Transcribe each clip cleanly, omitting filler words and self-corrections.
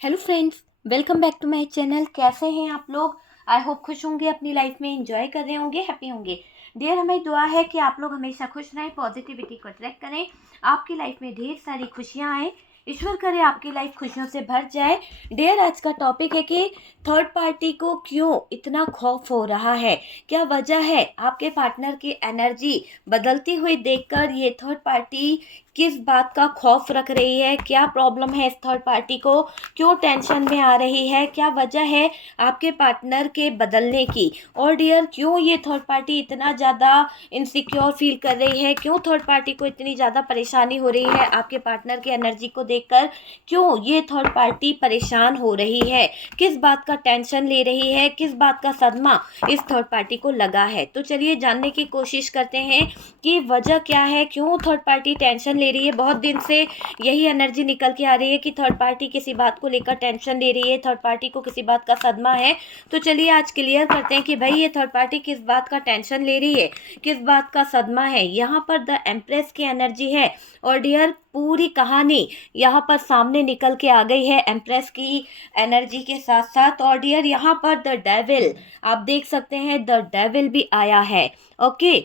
Hello friends, welcome back to my channel. कैसे हैं आप लोग? आई होप खुश होंगे, अपनी लाइफ में एंजॉय कर रहे होंगे, हैप्पी होंगे। डियर, हमें दुआ है कि आप लोग हमेशा खुश रहें, पॉजिटिविटी को अट्रैक्ट करें, आपकी लाइफ में ढेर सारी खुशियां आए। ईश्वर करे आपकी लाइफ खुशियों से भर जाए। डियर, आज का टॉपिक है कि थर्ड पार्टी को क्यों इतना खौफ हो रहा है। क्या वजह है आपके पार्टनर की एनर्जी बदलती हुई देखकर ये थर्ड पार्टी किस बात का खौफ रख रही है? क्या प्रॉब्लम है इस थर्ड पार्टी को? क्यों टेंशन में आ रही है? क्या वजह है आपके पार्टनर के बदलने की? और डियर, क्यों ये थर्ड पार्टी इतना ज़्यादा इनसिक्योर फील कर रही है? क्यों थर्ड पार्टी को इतनी ज़्यादा परेशानी हो रही है आपके पार्टनर की एनर्जी को देखकर? क्यों ये थर्ड पार्टी परेशान हो रही है? किस बात का टेंशन ले रही है? किस बात का सदमा इस थर्ड पार्टी को लगा है? तो चलिए जानने की कोशिश करते हैं कि वजह क्या है, क्यों थर्ड पार्टी टेंशन ले रही है। बहुत दिन से यही एनर्जी निकल के आ रही है कि थर्ड पार्टी किसी बात को लेकर टेंशन ले रही है, थर्ड पार्टी को किसी बात का सदमा है। तो चलिए आज क्लियर करते हैं कि भाई ये थर्ड पार्टी किस बात का टेंशन ले रही है, किस बात का सदमा है। यहाँ पर द एम्प्रेस की एनर्जी है और डियर, पूरी कहानी यहाँ पर सामने निकल के आ गई है एम्प्रेस की एनर्जी के साथ साथ। और डियर, यहाँ पर द डेविल आप देख सकते हैं, द डेविल भी आया है। ओके,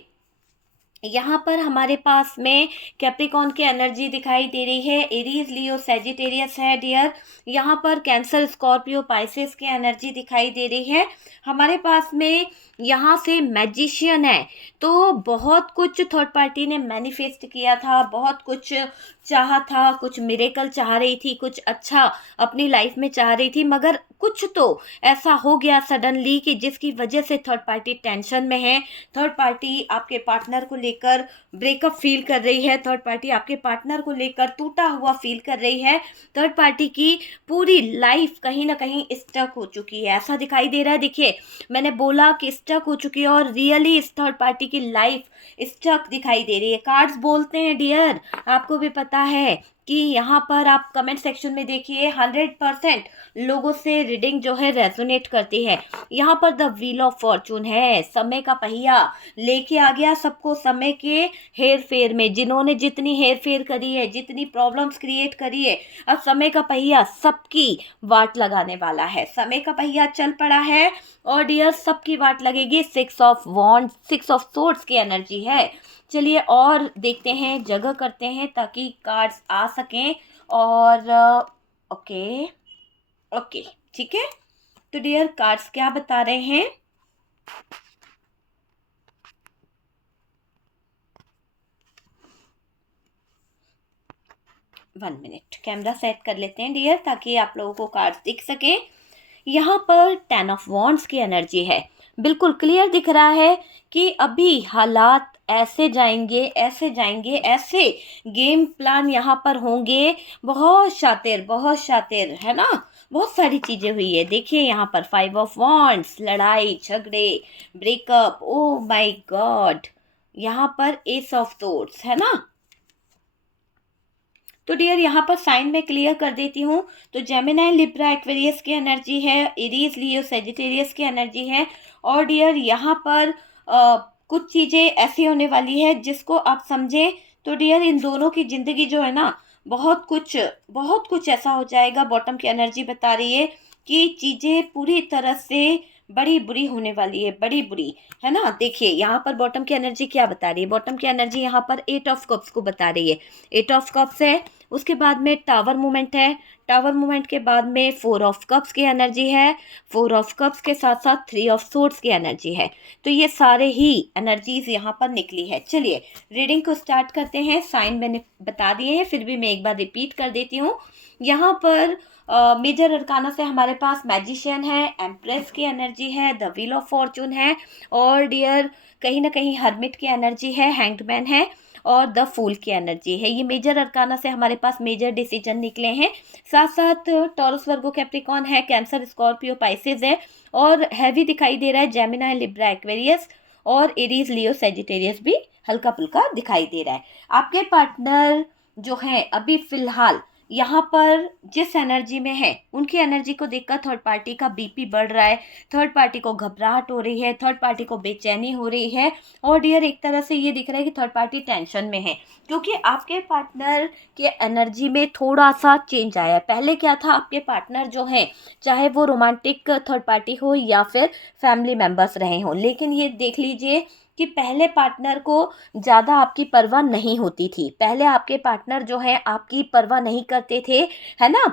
यहाँ पर हमारे पास में कैप्रिकॉन की एनर्जी दिखाई दे रही है, एरीज, लियो, सेजिटेरियस है डियर। यहाँ पर कैंसर, स्कॉर्पियो, पाइसेस की एनर्जी दिखाई दे रही है हमारे पास में। यहाँ से मैजिशियन है। तो बहुत कुछ थर्ड पार्टी ने मैनिफेस्ट किया था, बहुत कुछ चाहा था, कुछ मिरेकल चाह रही थी, कुछ अच्छा अपनी लाइफ में चाह रही थी, मगर कुछ तो ऐसा हो गया सडनली कि जिसकी वजह से थर्ड पार्टी टेंशन में है। थर्ड पार्टी आपके पार्टनर को लेकर ब्रेकअप फील कर रही है, थर्ड पार्टी आपके पार्टनर को लेकर टूटा हुआ फील कर रही है। थर्ड पार्टी की पूरी लाइफ कहीं ना कहीं स्टक हो चुकी है, ऐसा दिखाई दे रहा है। देखिए, मैंने बोला कि स्टक हो चुकी है और रियली इस थर्ड पार्टी की लाइफ स्टक दिखाई दे रही है। कार्ड्स बोलते हैं डियर, आपको भी पता है कि यहाँ पर आप कमेंट सेक्शन में देखिए, 100% लोगों से रीडिंग जो है रेजोनेट करती है। यहाँ पर द व्हील ऑफ फॉर्चून है, समय का पहिया लेके आ गया सबको समय के हेर फेर में। जिन्होंने जितनी हेर फेर करी है, जितनी प्रॉब्लम्स क्रिएट करी है, अब समय का पहिया सबकी वाट लगाने वाला है। समय का पहिया चल पड़ा है और डियर, सबकी वाट लगेगी। 6 ऑफ वॉन्ड, 6 ऑफ सोर्ड्स की एनर्जी है। चलिए और देखते हैं, जगह करते हैं ताकि कार्ड्स आ सकें। और ओके, ओके, ठीक है। तो डियर, कार्ड्स क्या बता रहे हैं? 1 मिनट, कैमरा सेट कर लेते हैं डियर ताकि आप लोगों को कार्ड्स दिख सके। यहाँ पर 10 ऑफ वॉन्ड्स की एनर्जी है। बिल्कुल क्लियर दिख रहा है कि अभी हालात ऐसे जाएंगे, ऐसे जाएंगे, ऐसे गेम प्लान यहाँ पर होंगे। बहुत शातिर, बहुत शातिर है ना। बहुत सारी चीजें हुई है। देखिए यहाँ पर 5 ऑफ वॉन्ड्स, लड़ाई झगड़े, ब्रेकअप, ओ माय गॉड। यहाँ पर एस ऑफ सोर्ड्स है ना। तो डियर, यहाँ पर साइन में क्लियर कर देती हूँ। तो जेमिनाई, लिब्रा, एक्वेरियस की एनर्जी है, एरीज, लियो, सेजिटेरियस की एनर्जी है। और डियर, यहाँ पर कुछ चीज़ें ऐसी होने वाली है जिसको आप समझें तो डियर, इन दोनों की ज़िंदगी जो है ना, बहुत कुछ ऐसा हो जाएगा। बॉटम की एनर्जी बता रही है कि चीज़ें पूरी तरह से बड़ी बुरी होने वाली है, बड़ी बुरी है ना। देखिए यहाँ पर बॉटम की एनर्जी क्या बता रही है। बॉटम की एनर्जी यहाँ पर 8 ऑफ कप्स को बता रही है। 8 ऑफ कप्स है, उसके बाद में टावर मूवमेंट है, टावर मूवमेंट के बाद में 4 ऑफ कप्स की एनर्जी है, 4 ऑफ कप्स के साथ साथ 3 ऑफ सोर्ड्स की एनर्जी है। तो ये सारे ही एनर्जीज यहाँ पर निकली है। चलिए रीडिंग को स्टार्ट करते हैं। साइन मैंने बता दिए हैं, फिर भी मैं एक बार रिपीट कर देती हूँ। यहाँ पर मेजर अरकाना से हमारे पास मैजिशियन है, एम्प्रेस की एनर्जी है, द व्हील ऑफ फॉर्चून है, और डियर कहीं ना कहीं हर्मिट की एनर्जी है, हैंग्डमैन है, और द फूल की एनर्जी है। ये मेजर अरकाना से हमारे पास मेजर डिसीजन निकले हैं। साथ साथ टॉरस, वर्गो, कैप्रिकॉन है, कैंसर, स्कॉर्पियो, पाइसेस है, और हैवी दिखाई दे रहा है जेमिनी, लिब्रा, एक्वेरियस, और एरीज, लियो, सेजिटेरियस भी हल्का फुल्का दिखाई दे रहा है। आपके पार्टनर जो है अभी फिलहाल यहाँ पर जिस एनर्जी में है उनकी एनर्जी को देखकर थर्ड पार्टी का बीपी बढ़ रहा है, थर्ड पार्टी को घबराहट हो रही है, थर्ड पार्टी को बेचैनी हो रही है। और डियर एक तरह से ये दिख रहा है कि थर्ड पार्टी टेंशन में है, क्योंकि आपके पार्टनर के एनर्जी में थोड़ा सा चेंज आया है। पहले क्या था, आपके पार्टनर जो हैं, चाहे वो रोमांटिक थर्ड पार्टी हो या फिर फैमिली मेम्बर्स रहे हों, लेकिन ये देख लीजिए कि पहले पार्टनर को ज़्यादा आपकी परवाह नहीं होती थी। पहले आपके पार्टनर जो है आपकी परवाह नहीं करते थे, है ना,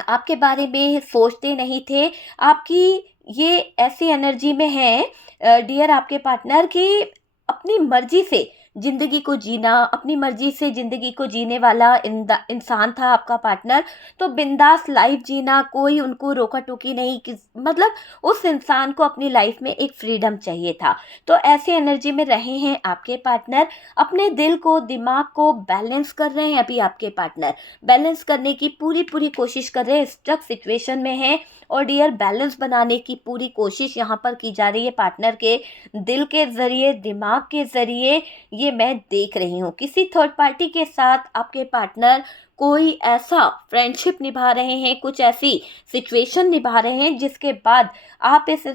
आपके बारे में सोचते नहीं थे। आपकी ये ऐसी एनर्जी में है डियर आपके पार्टनर की अपनी मर्जी से ज़िंदगी को जीना, अपनी मर्जी से ज़िंदगी को जीने वाला इंसान था आपका पार्टनर। तो बिंदास लाइफ जीना, कोई उनको रोका टोकी नहीं, किस मतलब उस इंसान को अपनी लाइफ में एक फ्रीडम चाहिए था। तो ऐसी एनर्जी में रहे हैं आपके पार्टनर, अपने दिल को दिमाग को बैलेंस कर रहे हैं। अभी आपके पार्टनर बैलेंस करने की पूरी पूरी कोशिश कर रहे हैं, स्ट्रक सिचुएशन में हैं। और डियर बैलेंस बनाने की पूरी कोशिश यहाँ पर की जा रही है पार्टनर के दिल के ज़रिए, दिमाग के ज़रिए। ये मैं देख रही हूँ किसी थर्ड पार्टी के साथ आपके पार्टनर कोई ऐसा फ्रेंडशिप निभा रहे हैं, कुछ ऐसी सिचुएशन निभा रहे हैं जिसके बाद आप इस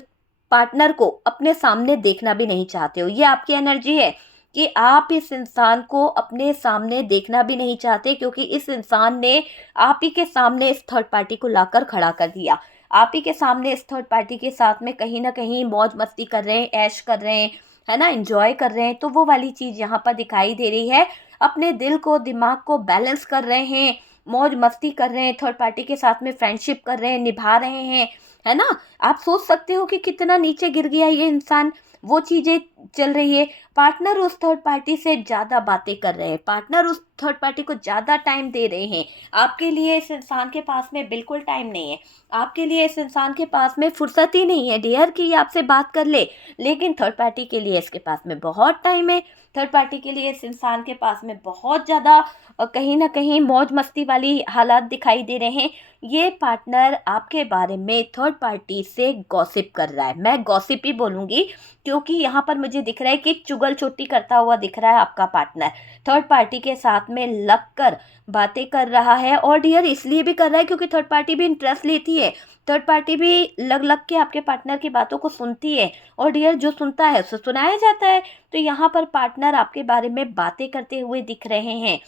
पार्टनर को अपने सामने देखना भी नहीं चाहते हो। ये आपकी एनर्जी है कि आप इस इंसान को अपने सामने देखना भी नहीं चाहते, क्योंकि इस इंसान ने आप ही के सामने इस थर्ड पार्टी को लाकर खड़ा कर दिया। आप ही के सामने इस थर्ड पार्टी के साथ में कहीं ना कहीं मौज मस्ती कर रहे हैं, ऐश कर रहे हैं, है ना, एंजॉय कर रहे हैं। तो वो वाली चीज़ यहाँ पर दिखाई दे रही है। अपने दिल को दिमाग को बैलेंस कर रहे हैं, मौज मस्ती कर रहे हैं, थर्ड पार्टी के साथ में फ्रेंडशिप कर रहे हैं, निभा रहे हैं, है ना। आप सोच सकते हो कि कितना नीचे गिर गया ये इंसान, वो चीज़ें चल रही है। पार्टनर उस थर्ड पार्टी से ज़्यादा बातें कर रहे हैं, पार्टनर उस थर्ड पार्टी को ज़्यादा टाइम दे रहे हैं। आपके लिए इस इंसान के पास में बिल्कुल टाइम नहीं है, आपके लिए इस इंसान के पास में फुर्सत ही नहीं है डियर कि ये आपसे बात कर ले। लेकिन थर्ड पार्टी के लिए इसके पास में बहुत टाइम है, थर्ड पार्टी के लिए इस इंसान के पास में बहुत ज़्यादा कहीं ना कहीं मौज मस्ती वाली हालात दिखाई दे रहे हैं। ये पार्टनर आपके बारे में थर्ड पार्टी से गॉसिप कर रहा है, मैं गॉसिप ही बोलूँगी, क्योंकि यहाँ पर मुझे दिख रहा है कि चुगल चोटी करता हुआ दिख रहा है आपका पार्टनर, थर्ड पार्टी के साथ में लग कर बातें कर रहा है। और डियर इसलिए भी कर रहा है क्योंकि थर्ड पार्टी भी इंटरेस्ट लेती है, थर्ड पार्टी भी लग लग के आपके पार्टनर की बातों को सुनती है। और डियर जो सुनता है उसे सुनाया जाता है। तो यहाँ पर पार्टनर आपके बारे में बातें करते हुए दिख रहे हैं।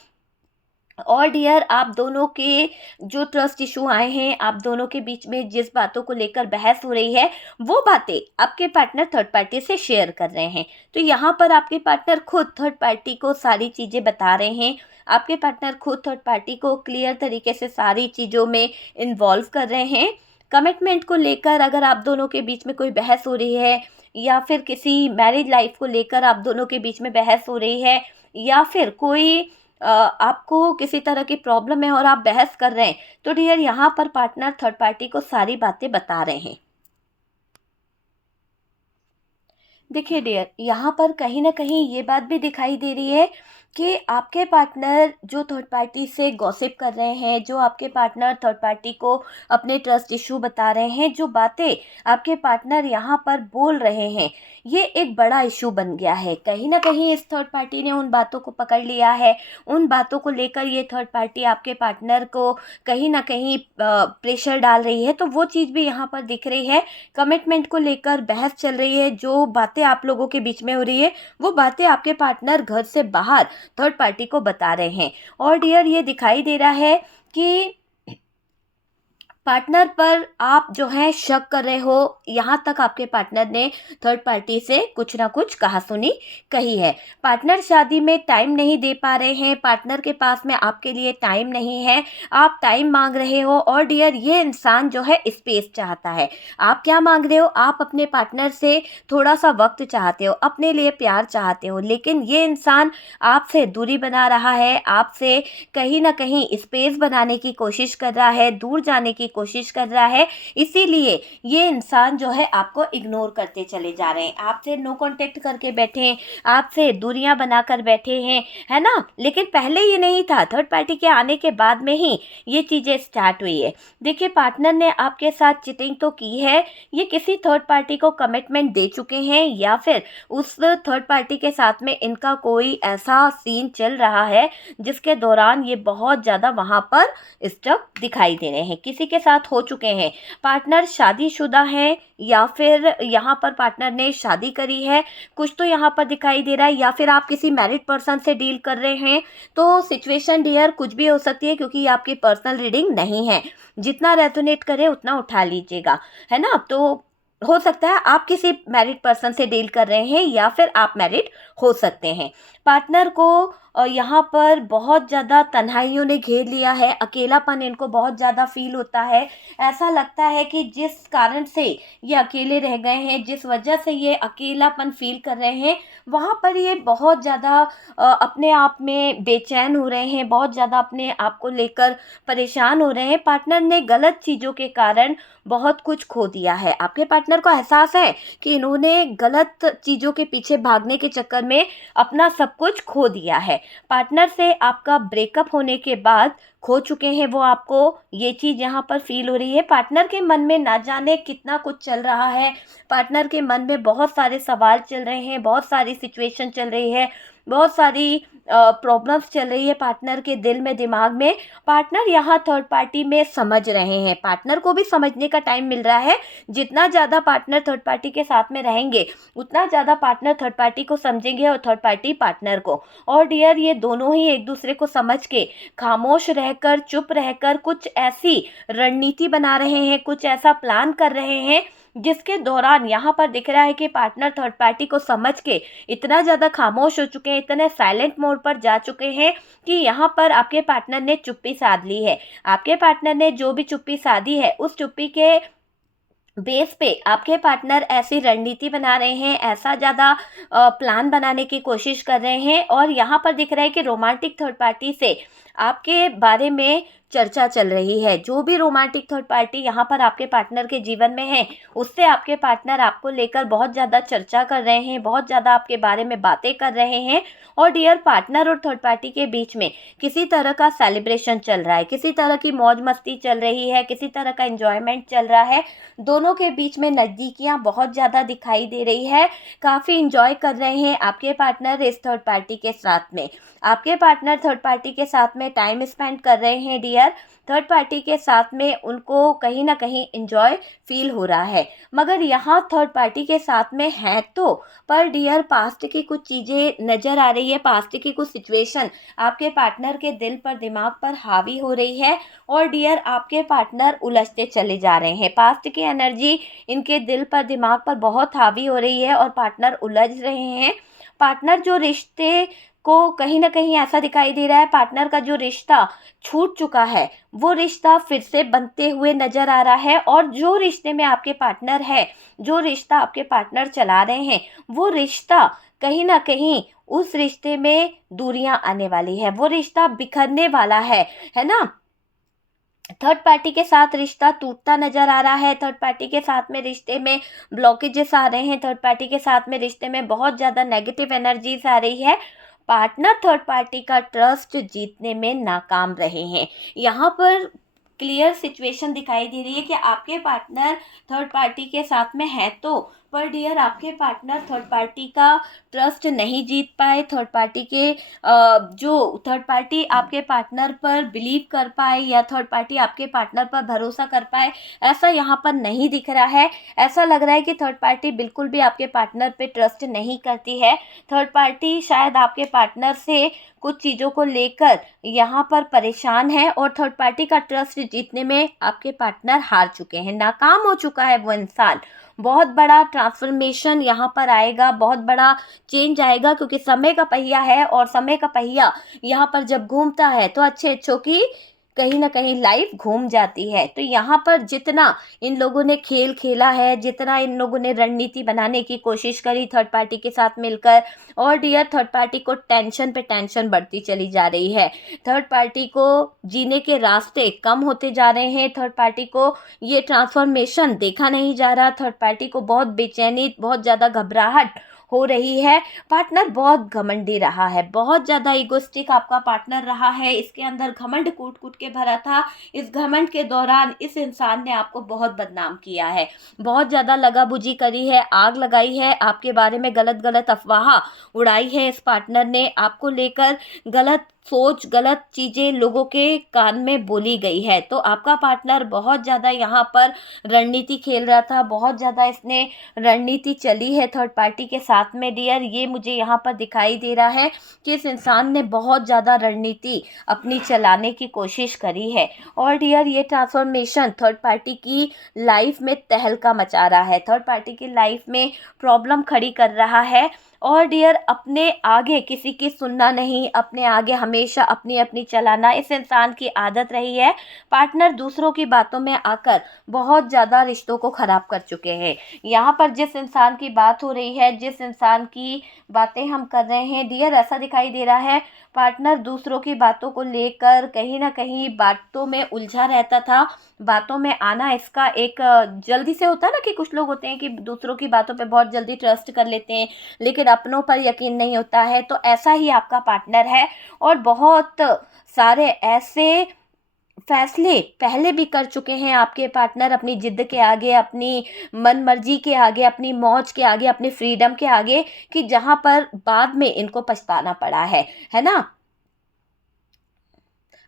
और डियर आप दोनों के जो ट्रस्ट इशू आए हैं, आप दोनों के बीच में जिस बातों को लेकर बहस हो रही है, वो बातें आपके पार्टनर थर्ड पार्टी से शेयर कर रहे हैं। तो यहाँ पर आपके पार्टनर खुद थर्ड पार्टी को सारी चीज़ें बता रहे हैं, आपके पार्टनर खुद थर्ड पार्टी को क्लियर तरीके से सारी चीज़ों में इन्वॉल्व कर रहे हैं। कमिटमेंट को लेकर अगर आप दोनों के बीच में कोई बहस हो रही है, या फिर किसी मैरिज लाइफ को लेकर आप दोनों के बीच में बहस हो रही है, या फिर कोई आपको किसी तरह की प्रॉब्लम है और आप बहस कर रहे हैं, तो डियर यहाँ पर पार्टनर थर्ड पार्टी को सारी बातें बता रहे हैं। देखिए डियर यहाँ पर कहीं ना कहीं ये बात भी दिखाई दे रही है कि आपके पार्टनर जो थर्ड पार्टी से गॉसिप कर रहे हैं, जो आपके पार्टनर थर्ड पार्टी को अपने ट्रस्ट इशू बता रहे हैं, जो बातें आपके पार्टनर यहाँ पर बोल रहे हैं, ये एक बड़ा इशू बन गया है। कहीं ना कहीं इस थर्ड पार्टी ने उन बातों को पकड़ लिया है, उन बातों को लेकर ये थर्ड पार्टी आपके पार्टनर को कहीं ना कहीं प्रेशर डाल रही है। तो वो चीज़ भी यहाँ पर दिख रही है। कमिटमेंट को लेकर बहस चल रही है, जो बातें आप लोगों के बीच में हो रही है, वो बातें आपके पार्टनर घर से बाहर थर्ड पार्टी को बता रहे हैं। और डियर ये दिखाई दे रहा है कि पार्टनर पर आप जो है शक कर रहे हो, यहाँ तक आपके पार्टनर ने थर्ड पार्टी से कुछ ना कुछ कहा सुनी कही है। पार्टनर शादी में टाइम नहीं दे पा रहे हैं, पार्टनर के पास में आपके लिए टाइम नहीं है, आप टाइम मांग रहे हो। और डियर ये इंसान जो है स्पेस चाहता है। आप क्या मांग रहे हो, आप अपने पार्टनर से थोड़ा सा वक्त चाहते हो, अपने लिए प्यार चाहते हो, लेकिन ये इंसान आपसे दूरी बना रहा है, आपसे कहीं ना कहीं स्पेस बनाने की कोशिश कर रहा है, दूर जाने की कोशिश कर रहा है, इसीलिए ये इंसान जो है आपको इग्नोर करते चले जा रहे हैं, आपसे नो कांटेक्ट करके बैठे हैं, आपसे दूरियां बनाकर बैठे हैं, है ना। लेकिन पहले ये नहीं था, थर्ड पार्टी के आने के बाद में ही ये चीज़ें स्टार्ट हुई है। देखिए, पार्टनर ने आपके साथ चीटिंग तो की है, ये किसी थर्ड पार्टी को कमिटमेंट दे चुके हैं या फिर उस थर्ड पार्टी के साथ में इनका कोई ऐसा सीन चल रहा है जिसके दौरान ये बहुत ज़्यादा वहाँ पर स्टक दिखाई दे रहे हैं, किसी के साथ हो चुके हैं। पार्टनर शादीशुदा है या फिर यहाँ पर पार्टनर ने शादी करी है, कुछ तो यहाँ पर दिखाई दे रहा है, या फिर आप किसी मैरिड पर्सन से डील कर रहे हैं। तो सिचुएशन डियर कुछ भी हो सकती है, क्योंकि ये आपकी पर्सनल रीडिंग नहीं है। जितना रेजोनेट करे उतना उठा लीजिएगा, है ना। तो हो सकता है आप किसी मैरिड पर्सन से डील कर रहे हैं या फिर आप मैरिड हो सकते हैं। पार्टनर को यहाँ पर बहुत ज़्यादा तन्हाइयों ने घेर लिया है, अकेलापन इनको बहुत ज़्यादा फील होता है। ऐसा लगता है कि जिस कारण से ये अकेले रह गए हैं, जिस वजह से ये अकेलापन फील कर रहे हैं, वहाँ पर ये बहुत ज़्यादा अपने आप में बेचैन हो रहे हैं, बहुत ज़्यादा अपने आप को लेकर परेशान हो रहे हैं। पार्टनर ने गलत चीज़ों के कारण बहुत कुछ खो दिया है। आपके पार्टनर को एहसास है कि इन्होंने गलत चीज़ों के पीछे भागने के चक्कर में अपना सब कुछ खो दिया है। पार्टनर से आपका ब्रेकअप होने के बाद खो चुके हैं वो आपको, ये चीज़ यहाँ पर फील हो रही है। पार्टनर के मन में ना जाने कितना कुछ चल रहा है, पार्टनर के मन में बहुत सारे सवाल चल रहे हैं, बहुत सारी सिचुएशन चल रही है, बहुत सारी प्रॉब्लम्स चल रही है पार्टनर के दिल में, दिमाग में। पार्टनर यहाँ थर्ड पार्टी में समझ रहे हैं, पार्टनर को भी समझने का टाइम मिल रहा है। जितना ज़्यादा पार्टनर थर्ड पार्टी के साथ में रहेंगे उतना ज़्यादा पार्टनर थर्ड पार्टी को समझेंगे और थर्ड पार्टी पार्टनर को। और डियर, ये दोनों ही एक दूसरे को समझ के खामोश रहकर, चुप रहकर कुछ ऐसी रणनीति बना रहे हैं, कुछ ऐसा प्लान कर रहे हैं जिसके दौरान यहाँ पर दिख रहा है कि पार्टनर थर्ड पार्टी को समझ के इतना ज़्यादा खामोश हो चुके हैं, इतने साइलेंट मोड पर जा चुके हैं कि यहाँ पर आपके पार्टनर ने चुप्पी साध ली है। आपके पार्टनर ने जो भी चुप्पी साधी है, उस चुप्पी के बेस पे आपके पार्टनर ऐसी रणनीति बना रहे हैं, ऐसा ज़्यादा प्लान बनाने की कोशिश कर रहे हैं। और यहाँ पर दिख रहा है कि रोमांटिक थर्ड पार्टी से आपके बारे में चर्चा चल रही है। जो भी रोमांटिक थर्ड पार्टी यहाँ पर आपके पार्टनर के जीवन में है, उससे आपके पार्टनर आपको लेकर बहुत ज़्यादा चर्चा कर रहे हैं, बहुत ज़्यादा आपके बारे में बातें कर रहे हैं। और डियर, पार्टनर और थर्ड पार्टी के बीच में किसी तरह का सेलिब्रेशन चल रहा है, किसी तरह की मौज मस्ती चल रही है, किसी तरह का एंजॉयमेंट चल रहा है। दोनों के बीच में नज़दीकियाँ बहुत ज़्यादा दिखाई दे रही है, काफ़ी इंजॉय कर रहे हैं आपके पार्टनर इस थर्ड पार्टी के साथ में। आपके पार्टनर थर्ड पार्टी के साथ में टाइम स्पेंड कर रहे हैं डियर, थर्ड पार्टी के साथ में उनको कहीं ना कहीं इंजॉय फील हो रहा है। मगर यहाँ थर्ड पार्टी के साथ में है तो, पर डियर पास्ट की कुछ चीज़ें नज़र आ रही है, पास्ट की कुछ सिचुएशन आपके पार्टनर के दिल पर, दिमाग पर हावी हो रही है। और डियर, आपके पार्टनर उलझते चले जा रहे हैं, पास्ट की एनर्जी इनके दिल पर, दिमाग पर बहुत हावी हो रही है और पार्टनर उलझ रहे हैं। पार्टनर जो रिश्ते को कहीं ना कहीं ऐसा दिखाई दे रहा है, पार्टनर का जो रिश्ता छूट चुका है वो रिश्ता फिर से बनते हुए नजर आ रहा है। और जो रिश्ते में आपके पार्टनर है, जो रिश्ता आपके पार्टनर चला रहे हैं, वो रिश्ता कहीं ना कहीं उस रिश्ते में दूरियां आने वाली है, वो रिश्ता बिखरने वाला है ना। थर्ड पार्टी के साथ रिश्ता टूटता नजर आ रहा है, थर्ड पार्टी के साथ में रिश्ते में ब्लॉकेजेस आ रहे हैं, थर्ड पार्टी के साथ में रिश्ते में बहुत ज़्यादा नेगेटिव एनर्जीज आ रही है। पार्टनर थर्ड पार्टी का ट्रस्ट जीतने में नाकाम रहे हैं। यहाँ पर क्लियर सिचुएशन दिखाई दे रही है कि आपके पार्टनर थर्ड पार्टी के साथ में है तो, पर डियर आपके पार्टनर थर्ड पार्टी का ट्रस्ट नहीं जीत पाए, थर्ड पार्टी के जो थर्ड पार्टी आपके पार्टनर पर बिलीव कर पाए या थर्ड पार्टी आपके पार्टनर पर भरोसा कर पाए, ऐसा यहाँ पर नहीं दिख रहा है। ऐसा लग रहा है कि थर्ड पार्टी बिल्कुल भी आपके पार्टनर पे ट्रस्ट नहीं करती है। थर्ड पार्टी शायद आपके पार्टनर से कुछ चीज़ों को लेकर यहाँ पर परेशान है और थर्ड पार्टी का ट्रस्ट जीतने में आपके पार्टनर हार चुके हैं, नाकाम हो चुका है वो इंसान। बहुत बड़ा ट्रांसफॉर्मेशन यहाँ पर आएगा, बहुत बड़ा चेंज आएगा, क्योंकि समय का पहिया है और समय का पहिया यहाँ पर जब घूमता है तो अच्छे अच्छों की कहीं ना कहीं लाइफ घूम जाती है। तो यहाँ पर जितना इन लोगों ने खेल खेला है, जितना इन लोगों ने रणनीति बनाने की कोशिश करी थर्ड पार्टी के साथ मिलकर, और डियर थर्ड पार्टी को टेंशन पे टेंशन बढ़ती चली जा रही है। थर्ड पार्टी को जीने के रास्ते कम होते जा रहे हैं। थर्ड पार्टी को ये ट्रांसफॉर्मेशन देखा नहीं जा रहा। थर्ड पार्टी को बहुत बेचैनी, बहुत ज़्यादा घबराहट हो रही है। पार्टनर बहुत घमंडी रहा है, बहुत ज़्यादा इगोस्टिक आपका पार्टनर रहा है। इसके अंदर घमंड कूट कूट के भरा था। इस घमंड के दौरान इस इंसान ने आपको बहुत बदनाम किया है, बहुत ज़्यादा लगाबुझी करी है, आग लगाई है, आपके बारे में गलत गलत अफवाह उड़ाई है। इस पार्टनर ने आपको लेकर गलत सोच, गलत चीज़ें लोगों के कान में बोली गई है। तो आपका पार्टनर बहुत ज़्यादा यहाँ पर रणनीति खेल रहा था, बहुत ज़्यादा इसने रणनीति चली है थर्ड पार्टी के साथ में डियर। ये मुझे यहाँ पर दिखाई दे रहा है कि इस इंसान ने बहुत ज़्यादा रणनीति अपनी चलाने की कोशिश करी है। और डियर ये ट्रांसफॉर्मेशन थर्ड पार्टी की लाइफ में तहलका मचा रहा है, थर्ड पार्टी की लाइफ में प्रॉब्लम खड़ी कर रहा है। और डियर अपने आगे किसी की सुनना नहीं, अपने आगे हमेशा अपनी अपनी चलाना इस इंसान की आदत रही है। पार्टनर दूसरों की बातों में आकर बहुत ज़्यादा रिश्तों को ख़राब कर चुके हैं। यहाँ पर जिस इंसान की बात हो रही है, जिस इंसान की बातें हम कर रहे हैं डियर, ऐसा दिखाई दे रहा है पार्टनर दूसरों की बातों को लेकर कहीं ना कहीं बातों में उलझा रहता था। बातों में आना इसका एक जल्दी से होता है ना, कि कुछ लोग होते हैं कि दूसरों की बातों पे बहुत जल्दी ट्रस्ट कर लेते हैं, लेकिन अपनों पर यकीन नहीं होता है। तो ऐसा ही आपका पार्टनर है, और बहुत सारे ऐसे फैसले पहले भी कर चुके हैं आपके पार्टनर अपनी जिद के आगे, अपनी मन मर्जी के आगे, अपनी मौज के आगे, अपनी फ्रीडम के आगे, कि जहां पर बाद में इनको पछताना पड़ा है ना।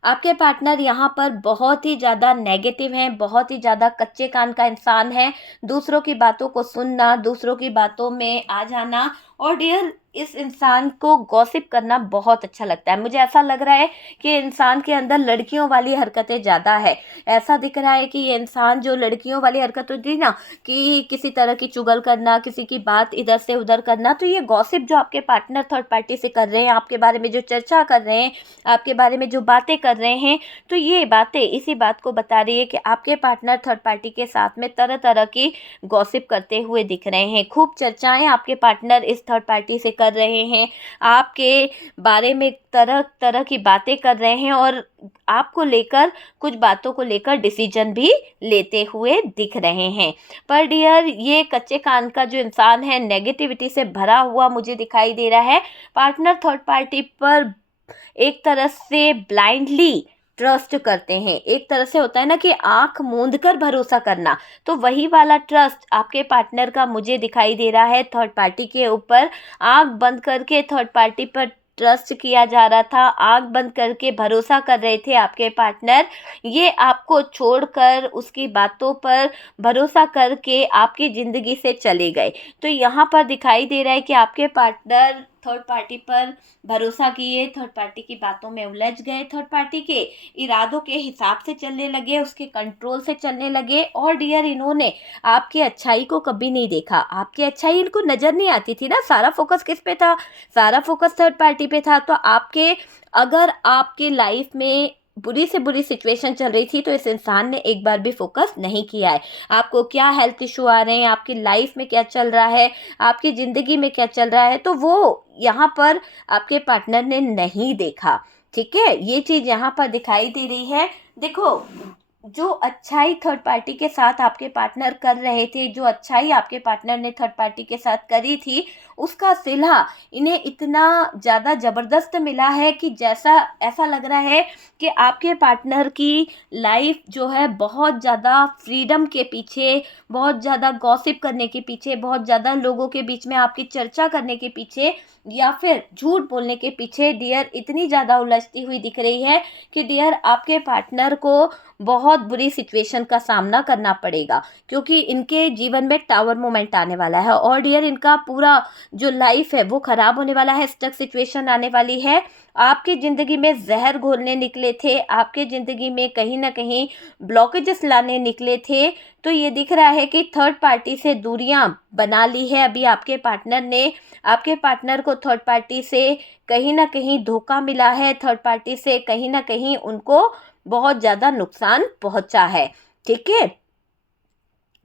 आपके पार्टनर यहाँ पर बहुत ही ज़्यादा नेगेटिव हैं, बहुत ही ज़्यादा कच्चे कान का इंसान है। दूसरों की बातों को सुनना, दूसरों की बातों में आ जाना, और डियर इस इंसान को गॉसिप करना बहुत अच्छा लगता है। मुझे ऐसा लग रहा है कि इंसान के अंदर लड़कियों वाली हरकतें ज़्यादा है। ऐसा दिख रहा है कि ये इंसान जो लड़कियों वाली हरकत होती है ना, कि किसी तरह की चुगल करना, किसी की बात इधर से उधर करना, तो ये गॉसिप जो आपके पार्टनर थर्ड पार्टी से कर रहे हैं, आपके बारे में जो चर्चा कर रहे हैं, आपके बारे में जो बातें कर रहे हैं, तो ये बातें इसी बात को बता रही है कि आपके पार्टनर थर्ड पार्टी के साथ में तरह तरह की गॉसिप करते हुए दिख रहे हैं। खूब चर्चाएं आपके पार्टनर इस थर्ड पार्टी से कर रहे हैं, आपके बारे में तरह तरह की बातें कर रहे हैं, और आपको लेकर कुछ बातों को लेकर डिसीजन भी लेते हुए दिख रहे हैं। पर डियर ये कच्चे कान का जो इंसान है, नेगेटिविटी से भरा हुआ मुझे दिखाई दे रहा है। पार्टनर थर्ड पार्टी पर एक तरह से ब्लाइंडली ट्रस्ट करते हैं। एक तरह से होता है ना कि आंख मूंद कर भरोसा करना, तो वही वाला ट्रस्ट आपके पार्टनर का मुझे दिखाई दे रहा है थर्ड पार्टी के ऊपर। आंख बंद करके थर्ड पार्टी पर ट्रस्ट किया जा रहा था, आंख बंद करके भरोसा कर रहे थे आपके पार्टनर। ये आपको छोड़कर, उसकी बातों पर भरोसा करके आपकी ज़िंदगी से चले गए। तो यहाँ पर दिखाई दे रहा है कि आपके पार्टनर थर्ड पार्टी पर भरोसा किए, थर्ड पार्टी की बातों में उलझ गए, थर्ड पार्टी के इरादों के हिसाब से चलने लगे, उसके कंट्रोल से चलने लगे। और डियर इन्होंने आपकी अच्छाई को कभी नहीं देखा, आपकी अच्छाई इनको नज़र नहीं आती थी ना। सारा फोकस किस पे था? सारा फोकस थर्ड पार्टी पे था। तो अगर आपके लाइफ में बुरी से बुरी सिचुएशन चल रही थी, तो इस इंसान ने एक बार भी फोकस नहीं किया है। आपको क्या हेल्थ इशू आ रहे हैं, आपकी लाइफ में क्या चल रहा है, आपकी ज़िंदगी में क्या चल रहा है, तो वो यहाँ पर आपके पार्टनर ने नहीं देखा। ठीक है, ये चीज़ यहाँ पर दिखाई दे रही है। देखो, जो अच्छाई थर्ड पार्टी के साथ आपके पार्टनर कर रहे थे, जो अच्छाई आपके पार्टनर ने थर्ड पार्टी के साथ करी थी, उसका सिला इन्हें इतना ज़्यादा ज़बरदस्त मिला है कि जैसा ऐसा लग रहा है कि आपके पार्टनर की लाइफ जो है बहुत ज़्यादा फ्रीडम के पीछे, बहुत ज़्यादा गॉसिप करने के पीछे, बहुत ज़्यादा लोगों के बीच में आपकी चर्चा करने के पीछे, या फिर झूठ बोलने के पीछे डियर इतनी ज़्यादा उलझती हुई दिख रही है कि डियर आपके पार्टनर को बहुत बुरी सिचुएशन का सामना करना पड़ेगा, क्योंकि इनके जीवन में टावर मोमेंट आने वाला है। और डियर इनका पूरा जो लाइफ है वो ख़राब होने वाला है, स्टक सिचुएशन आने वाली है, आपकी ज़िंदगी में जहर घोलने निकले थे, आपके ज़िंदगी में कहीं ना कहीं ब्लॉकेजेस लाने निकले थे। तो ये दिख रहा है कि थर्ड पार्टी से दूरियां बना ली है अभी आपके पार्टनर ने। आपके पार्टनर को थर्ड पार्टी से कहीं ना कहीं धोखा मिला है, थर्ड पार्टी से कहीं ना कहीं उनको बहुत ज़्यादा नुकसान पहुंचा है। ठीक है,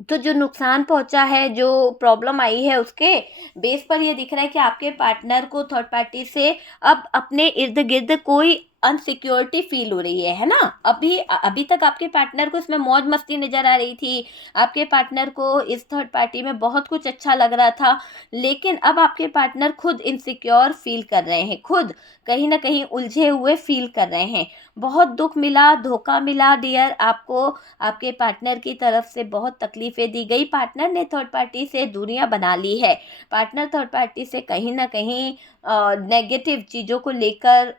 तो जो नुकसान पहुंचा है, जो प्रॉब्लम आई है, उसके बेस पर ये दिख रहा है कि आपके पार्टनर को थर्ड पार्टी से अब अपने इर्द गिर्द कोई अनसिक्योरिटी फील हो रही है ना। अभी अभी तक आपके पार्टनर को इसमें मौज मस्ती नज़र आ रही थी, आपके पार्टनर को इस थर्ड पार्टी में बहुत कुछ अच्छा लग रहा था, लेकिन अब आपके पार्टनर खुद इनसिक्योर फील कर रहे हैं, खुद कहीं ना कहीं उलझे हुए फील कर रहे हैं। बहुत दुख मिला, धोखा मिला डियर आपको, आपके पार्टनर की तरफ से बहुत तकलीफ़ें दी गई, पार्टनर ने थर्ड पार्टी से दूरियां बना ली है, पार्टनर थर्ड पार्टी से कहीं ना कहीं नेगेटिव चीज़ों को लेकर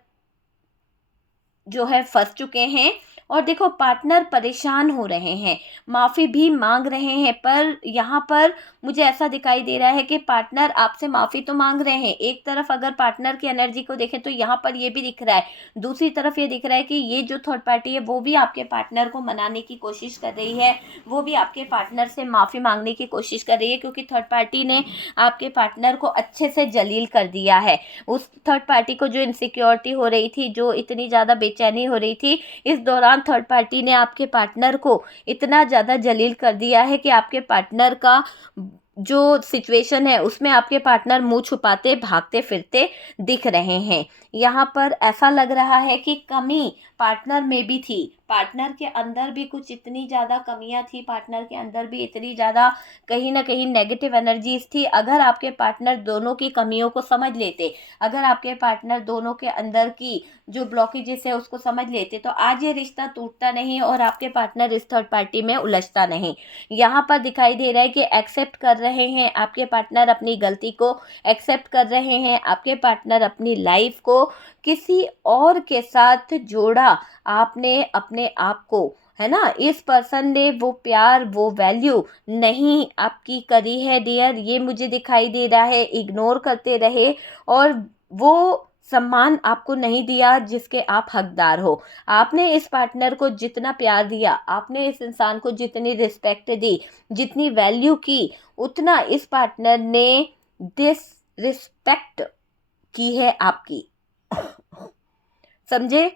जो है फंस चुके हैं। और देखो पार्टनर परेशान हो रहे हैं, माफ़ी भी मांग रहे हैं, पर यहाँ पर मुझे ऐसा दिखाई दे रहा है कि पार्टनर आपसे माफ़ी तो मांग रहे हैं, एक तरफ अगर पार्टनर की एनर्जी को देखें तो यहाँ पर ये भी दिख रहा है, दूसरी तरफ ये दिख रहा है कि ये जो थर्ड पार्टी है वो भी आपके पार्टनर को मनाने की कोशिश कर रही है, वो भी आपके पार्टनर से माफ़ी मांगने की कोशिश कर रही है, क्योंकि थर्ड पार्टी ने आपके पार्टनर को अच्छे से जलील कर दिया है। उस थर्ड पार्टी को जो इनसिक्योरिटी हो रही थी, जो इतनी ज़्यादा बेचैनी हो रही थी, इस दौरान थर्ड पार्टी ने आपके पार्टनर को इतना ज़्यादा जलील कर दिया है कि आपके पार्टनर का जो सिचुएशन है उसमें आपके पार्टनर मुंह छुपाते भागते फिरते दिख रहे हैं। यहाँ पर ऐसा लग रहा है कि कमी पार्टनर में भी थी, पार्टनर के अंदर भी कुछ इतनी ज़्यादा कमियां थी, पार्टनर के अंदर भी इतनी ज़्यादा कहीं ना कहीं नेगेटिव एनर्जीज थी। अगर आपके पार्टनर दोनों की कमियों को समझ लेते, अगर आपके पार्टनर दोनों के अंदर की जो ब्लॉकेजेस है उसको समझ लेते, तो आज ये रिश्ता टूटता नहीं और आपके पार्टनर इस थर्ड पार्टी में उलझता नहीं। यहाँ पर दिखाई दे रहा है कि एक्सेप्ट कर रहे हैं आपके पार्टनर अपनी गलती को, एक्सेप्ट कर रहे हैं आपके पार्टनर अपनी लाइफ को किसी और के साथ जोड़ा, आपने अपने आप को, है ना, इस पर्सन ने वो प्यार वो वैल्यू नहीं आपकी करी है डियर, ये मुझे दिखाई दे रहा है, इग्नोर करते रहे और वो सम्मान आपको नहीं दिया जिसके आप हकदार हो। आपने इस पार्टनर को जितना प्यार दिया, आपने इस इंसान को जितनी रिस्पेक्ट दी, जितनी वैल्यू की, उतना इस पार्टनर ने डिसरिस्पेक्ट की है आपकी। समझे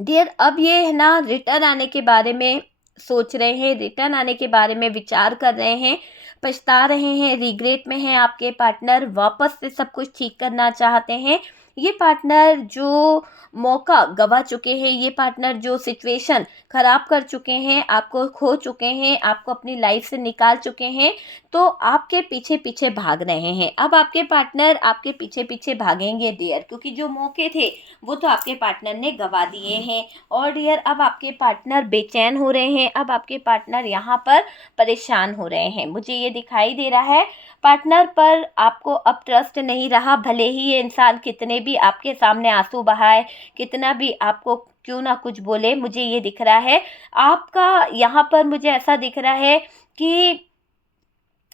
डियर, अब ये है ना रिटर्न आने के बारे में सोच रहे हैं, रिटर्न आने के बारे में विचार कर रहे हैं, पछता रहे हैं, रिग्रेट में हैं आपके पार्टनर, वापस से सब कुछ ठीक करना चाहते हैं। ये पार्टनर जो मौका गवा चुके हैं, ये पार्टनर जो सिचुएशन ख़राब कर चुके हैं, आपको खो चुके हैं, आपको अपनी लाइफ से निकाल चुके हैं, तो आपके पीछे पीछे भाग रहे हैं। अब आपके पार्टनर आपके पीछे पीछे भागेंगे डियर, क्योंकि जो मौके थे वो तो आपके पार्टनर ने गवा दिए हैं। और डियर अब आपके पार्टनर बेचैन हो रहे हैं, अब आपके पार्टनर यहाँ पर परेशान हो रहे हैं, मुझे ये दिखाई दे रहा है। पार्टनर पर आपको अब ट्रस्ट नहीं रहा, भले ही ये इंसान कितने भी आपके सामने आंसू बहाए, कितना भी आपको क्यों ना कुछ बोले, मुझे ये दिख रहा है आपका यहाँ पर मुझे ऐसा दिख रहा है कि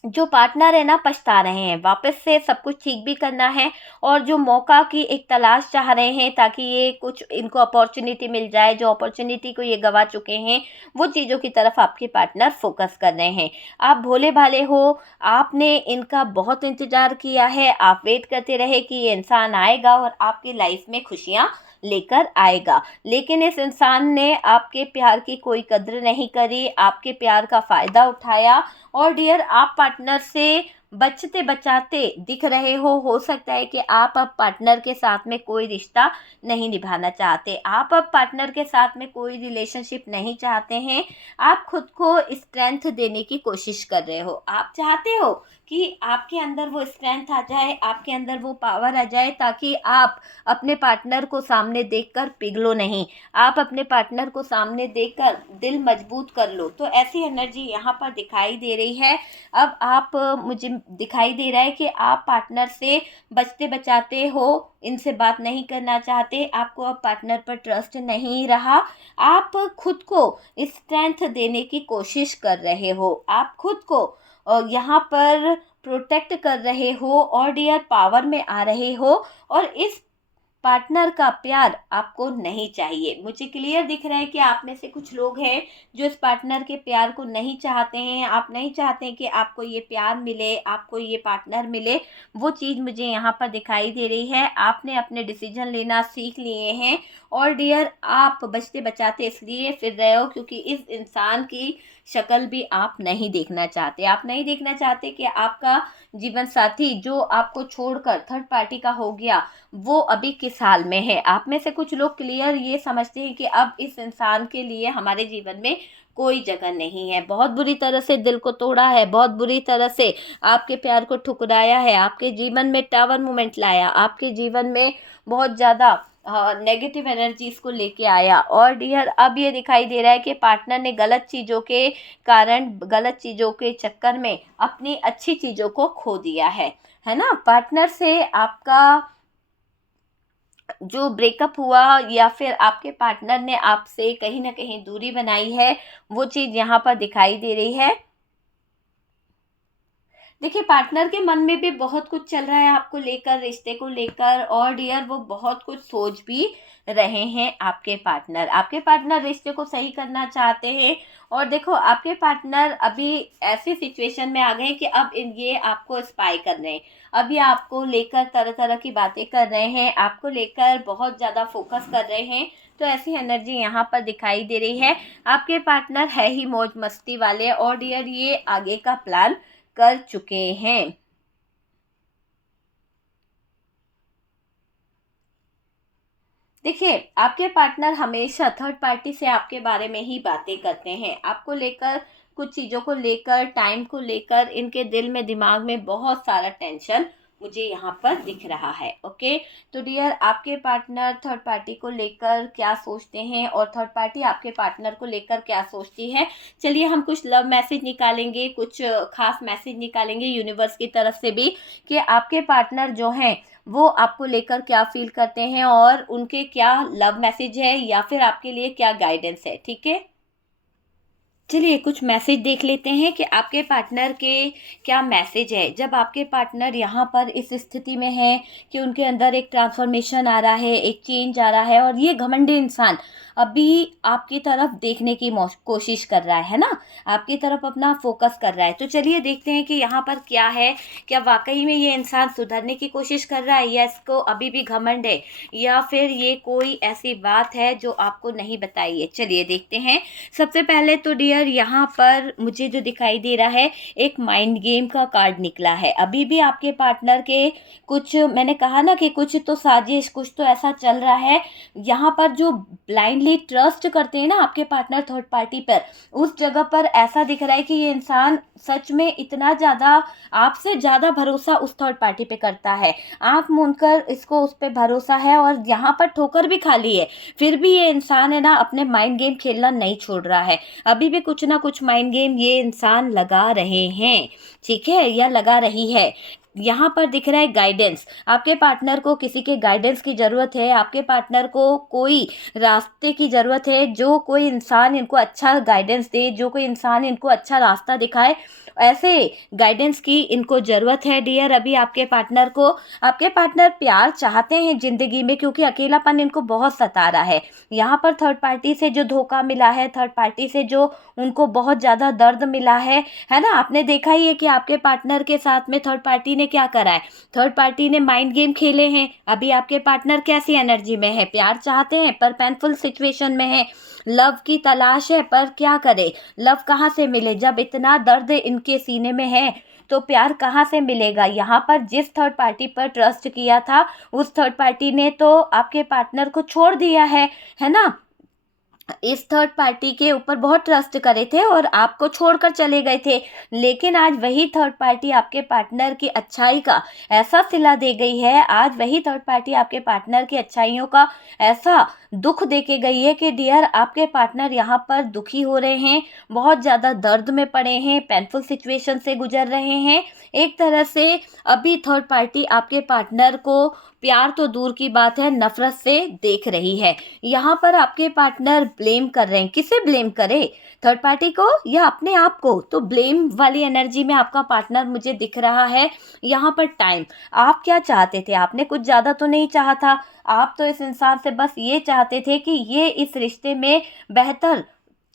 जो पार्टनर है ना पछता रहे हैं, वापस से सब कुछ ठीक भी करना है और जो मौका की एक तलाश चाह रहे हैं ताकि ये कुछ इनको अपॉर्चुनिटी मिल जाए, जो अपॉर्चुनिटी को ये गवा चुके हैं वो चीज़ों की तरफ आपके पार्टनर फोकस कर रहे हैं। आप भोले भाले हो, आपने इनका बहुत इंतज़ार किया है, आप वेट करते रहे कि ये इंसान आएगा और आपकी लाइफ में खुशियाँ लेकर आएगा, लेकिन इस इंसान ने आपके प्यार की कोई कद्र नहीं करी, आपके प्यार का फ़ायदा उठाया। और डियर आप पार्टनर से बचते बचाते दिख रहे हो सकता है कि आप अब पार्टनर के साथ में कोई रिश्ता नहीं निभाना चाहते, आप अब पार्टनर के साथ में कोई रिलेशनशिप नहीं चाहते हैं, आप खुद को स्ट्रेंथ देने की कोशिश कर रहे हो, आप चाहते हो कि आपके अंदर वो स्ट्रेंथ आ जाए, आपके अंदर वो पावर आ जाए ताकि आप अपने पार्टनर को सामने देखकर पिघलो नहीं, आप अपने पार्टनर को सामने देखकर दिल मजबूत कर लो। तो ऐसी एनर्जी यहाँ पर दिखाई दे रही है। अब आप मुझे दिखाई दे रहा है कि आप पार्टनर से बचते बचाते हो, इनसे बात नहीं करना चाहते, आपको अब पार्टनर पर ट्रस्ट नहीं रहा, आप खुद को स्ट्रेंथ देने की कोशिश कर रहे हो, आप खुद को यहाँ पर प्रोटेक्ट कर रहे हो और डियर पावर में आ रहे हो, और इस पार्टनर का प्यार आपको नहीं चाहिए। मुझे क्लियर दिख रहा है कि आप में से कुछ लोग हैं जो इस पार्टनर के प्यार को नहीं चाहते हैं, आप नहीं चाहते हैं कि आपको ये प्यार मिले, आपको ये पार्टनर मिले। वो चीज़ मुझे यहाँ पर दिखाई दे रही है। आपने अपने डिसीजन लेना सीख लिए हैं और डियर आप बचते बचाते इसलिए फिर रहे हो क्योंकि इस इंसान की शक्ल भी आप नहीं देखना चाहते। आप नहीं देखना चाहते कि आपका जीवन साथी जो आपको छोड़कर थर्ड पार्टी का हो गया वो अभी किस हाल में है। आप में से कुछ लोग क्लियर ये समझते हैं कि अब इस इंसान के लिए हमारे जीवन में कोई जगह नहीं है। बहुत बुरी तरह से दिल को तोड़ा है, बहुत बुरी तरह से आपके प्यार को ठुकराया है, आपके जीवन में टावर मोमेंट लाया, आपके जीवन में बहुत ज़्यादा नेगेटिव एनर्जीज को लेके आया। और डियर अब ये दिखाई दे रहा है कि पार्टनर ने गलत चीज़ों के कारण, गलत चीज़ों के चक्कर में अपनी अच्छी चीज़ों को खो दिया है ना। पार्टनर से आपका जो ब्रेकअप हुआ या फिर आपके पार्टनर ने आपसे कहीं ना कहीं दूरी बनाई है, वो चीज़ यहाँ पर दिखाई दे रही है। देखिए पार्टनर के मन में भी बहुत कुछ चल रहा है आपको लेकर, रिश्ते को लेकर, और डियर वो बहुत कुछ सोच भी रहे हैं। आपके पार्टनर रिश्ते को सही करना चाहते हैं। और देखो आपके पार्टनर अभी ऐसी सिचुएशन में आ गए हैं कि अब ये आपको स्पाई कर रहे हैं, अभी आपको लेकर तरह तरह की बातें कर रहे हैं, आपको लेकर बहुत ज़्यादा फोकस कर रहे हैं। तो ऐसी एनर्जी यहाँ पर दिखाई दे रही है। आपके पार्टनर है ही मौज मस्ती वाले और डियर ये आगे का प्लान कर चुके हैं। देखिए आपके पार्टनर हमेशा थर्ड पार्टी से आपके बारे में ही बातें करते हैं, आपको लेकर, कुछ चीज़ों को लेकर, टाइम को लेकर इनके दिल में दिमाग में बहुत सारा टेंशन मुझे यहाँ पर दिख रहा है। ओके, तो डियर आपके पार्टनर थर्ड पार्टी को लेकर क्या सोचते हैं और थर्ड पार्टी आपके पार्टनर को लेकर क्या सोचती है, चलिए हम कुछ लव मैसेज निकालेंगे, कुछ खास मैसेज निकालेंगे यूनिवर्स की तरफ से भी कि आपके पार्टनर जो हैं वो आपको लेकर क्या फील करते हैं और उनके क्या लव मैसेज है या फिर आपके लिए क्या गाइडेंस है। ठीक है, चलिए कुछ मैसेज देख लेते हैं कि आपके पार्टनर के क्या मैसेज है। जब आपके पार्टनर यहाँ पर इस स्थिति में है कि उनके अंदर एक ट्रांसफॉर्मेशन आ रहा है, एक चेंज आ रहा है, और ये घमंडी इंसान अभी आपकी तरफ देखने की कोशिश कर रहा है ना, आपकी तरफ अपना फोकस कर रहा है। तो चलिए देखते हैं कि यहाँ पर क्या है, क्या वाकई में ये इंसान सुधरने की कोशिश कर रहा है या इसको अभी भी घमंड है, या फिर ये कोई ऐसी बात है जो आपको नहीं बताई है। चलिए देखते हैं। सबसे पहले तो डियर यहाँ पर मुझे जो दिखाई दे रहा है एक माइंड गेम का कार्ड निकला है। अभी भी आपके पार्टनर के कुछ, मैंने कहा ना कि कुछ तो साजिश, कुछ तो ऐसा चल रहा है यहाँ पर जो ब्लाइंडली ट्रस्ट करते हैं ना आपके पार्टनर थर्ड पार्टी पर, उस जगह पर ऐसा दिख रहा है कि ये इंसान सच में इतना ज़्यादा, आपसे ज़्यादा भरोसा उस थर्ड पार्टी पे करता है। आंख मूंद कर इसको उस पर भरोसा है और यहाँ पर ठोकर भी खा ली है, फिर भी ये इंसान है ना अपने माइंड गेम खेलना नहीं छोड़ रहा है। अभी भी कुछ ना कुछ माइंड गेम ये इंसान लगा रहे हैं, ठीक है, या लगा रही है। यहाँ पर दिख रहा है गाइडेंस, आपके पार्टनर को किसी के गाइडेंस की ज़रूरत है, आपके पार्टनर को कोई रास्ते की ज़रूरत है, जो कोई इंसान इनको अच्छा गाइडेंस दे, जो कोई इंसान इनको अच्छा रास्ता दिखाए, ऐसे गाइडेंस की इनको ज़रूरत है डियर। अभी आपके पार्टनर को, आपके पार्टनर प्यार चाहते हैं ज़िंदगी में क्योंकि अकेलापन इनको बहुत सता रहा है। यहाँ पर थर्ड पार्टी से जो धोखा मिला है, थर्ड पार्टी से जो उनको बहुत ज़्यादा दर्द मिला है ना, आपने देखा ही है कि आपके पार्टनर के साथ में थर्ड पार्टी ने क्या करा है। थर्ड पार्टी ने माइंड गेम खेले हैं। अभी आपके पार्टनर कैसी एनर्जी में है, प्यार चाहते हैं पर पेनफुल सिचुएशन में है, लव की तलाश है पर क्या करे, लव कहाँ से मिले जब इतना दर्द इनके सीने में है, तो प्यार कहाँ से मिलेगा। यहाँ पर जिस थर्ड पार्टी पर ट्रस्ट किया था उस थर्ड पार्टी ने तो आपके पार्टनर को छोड़ दिया है ना। इस थर्ड पार्टी के ऊपर बहुत ट्रस्ट करे थे और आपको छोड़कर चले गए थे, लेकिन आज वही थर्ड पार्टी आपके पार्टनर की अच्छाई का ऐसा सिला दे गई है, आज वही थर्ड पार्टी आपके पार्टनर की अच्छाइयों का ऐसा दुख दे के गई है कि डियर आपके पार्टनर यहाँ पर दुखी हो रहे हैं, बहुत ज़्यादा दर्द में पड़े हैं, पेनफुल सिचुएशन से गुजर रहे हैं। एक तरह से अभी थर्ड पार्टी आपके पार्टनर को प्यार तो दूर की बात है, नफरत से देख रही है। यहाँ पर आपके पार्टनर ब्लेम कर रहे हैं। किसे ब्लेम करे, थर्ड पार्टी को या अपने आप को? तो ब्लेम वाली एनर्जी में आपका पार्टनर मुझे दिख रहा है। यहाँ पर टाइम, आप क्या चाहते थे? आपने कुछ ज़्यादा तो नहीं चाहा था, आप तो इस इंसान से बस ये चाहते थे कि ये इस रिश्ते में बेहतर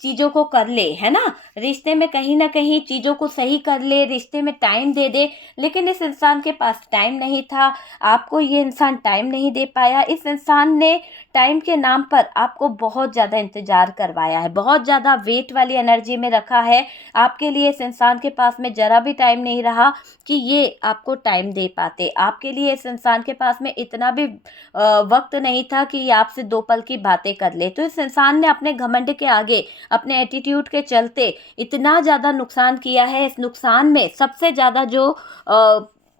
चीज़ों को कर ले, है ना, रिश्ते में कहीं ना कहीं चीज़ों को सही कर ले, रिश्ते में टाइम दे दे, लेकिन इस इंसान के पास टाइम नहीं था, आपको ये इंसान टाइम नहीं दे पाया। इस इंसान ने टाइम के नाम पर आपको बहुत ज़्यादा इंतज़ार करवाया है, बहुत ज़्यादा वेट वाली एनर्जी में रखा है आपके लिए। इस इंसान के पास में ज़रा भी टाइम नहीं रहा कि ये आपको टाइम दे पाते, आपके लिए इस इंसान के पास में इतना भी वक्त नहीं था कि ये आपसे दो पल की बातें कर ले। तो इस इंसान ने अपने घमंड के आगे, अपने एटीट्यूड के चलते इतना ज़्यादा नुकसान किया है। इस नुकसान में सबसे ज़्यादा जो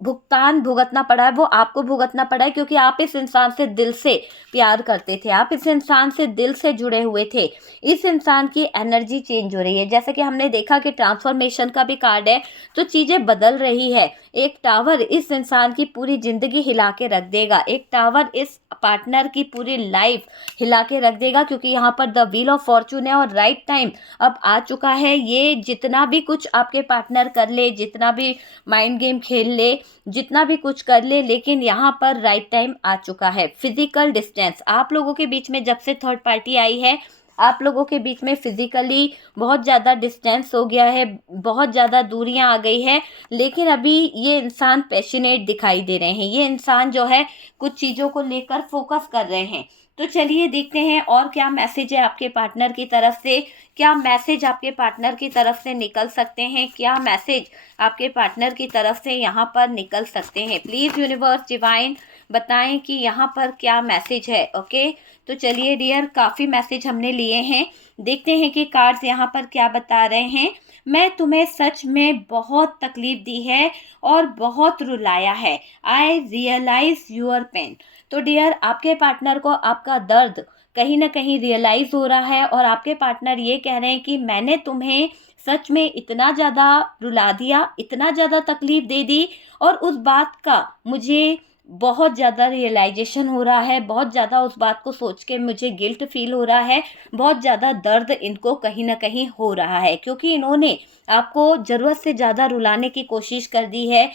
भुगतान भुगतना पड़ा है वो आपको भुगतना पड़ा है, क्योंकि आप इस इंसान से दिल से प्यार करते थे, आप इस इंसान से दिल से जुड़े हुए थे। इस इंसान की एनर्जी चेंज हो रही है, जैसे कि हमने देखा कि ट्रांसफॉर्मेशन का भी कार्ड है, तो चीज़ें बदल रही है। एक टावर इस इंसान की पूरी ज़िंदगी हिला के रख देगा, एक टावर इस पार्टनर की पूरी लाइफ हिला के रख देगा, क्योंकि यहाँ पर द व्हील ऑफ फॉर्चून है और राइट टाइम अब आ चुका है। ये जितना भी कुछ आपके पार्टनर कर ले, जितना भी माइंड गेम खेल ले, जितना भी कुछ कर ले, लेकिन यहाँ पर राइट टाइम आ चुका है। फिजिकल डिस्टेंस आप लोगों के बीच में जब से थर्ड पार्टी आई है, आप लोगों के बीच में फिजिकली बहुत ज़्यादा डिस्टेंस हो गया है, बहुत ज़्यादा दूरियां आ गई है, लेकिन अभी ये इंसान पैशनेट दिखाई दे रहे हैं, ये इंसान जो है कुछ चीज़ों को लेकर फोकस कर रहे हैं। तो चलिए देखते हैं और क्या मैसेज है आपके पार्टनर की तरफ से, क्या मैसेज आपके पार्टनर की तरफ से निकल सकते हैं, क्या मैसेज आपके पार्टनर की तरफ से यहाँ पर निकल सकते हैं। प्लीज़ यूनिवर्स डिवाइन बताएं कि यहाँ पर क्या मैसेज है। ओके, तो चलिए डियर, काफ़ी मैसेज हमने लिए हैं, देखते हैं कि कार्ड्स यहाँ पर क्या बता रहे हैं। मैं तुम्हें सच में बहुत तकलीफ दी है और बहुत रुलाया है। आई रियलाइज यूर पेन। तो डियर, आपके पार्टनर को आपका दर्द कहीं ना कहीं रियलाइज हो रहा है और आपके पार्टनर ये कह रहे हैं कि मैंने तुम्हें सच में इतना ज़्यादा रुला दिया, इतना ज़्यादा तकलीफ दे दी, और उस बात का मुझे बहुत ज़्यादा रियलाइजेशन हो रहा है, बहुत ज़्यादा उस बात को सोच के मुझे गिल्ट फील हो रहा है, बहुत ज़्यादा दर्द इनको कहीं ना कहीं हो रहा है, क्योंकि इन्होंने आपको ज़रूरत से ज़्यादा रुलाने की कोशिश कर दी है।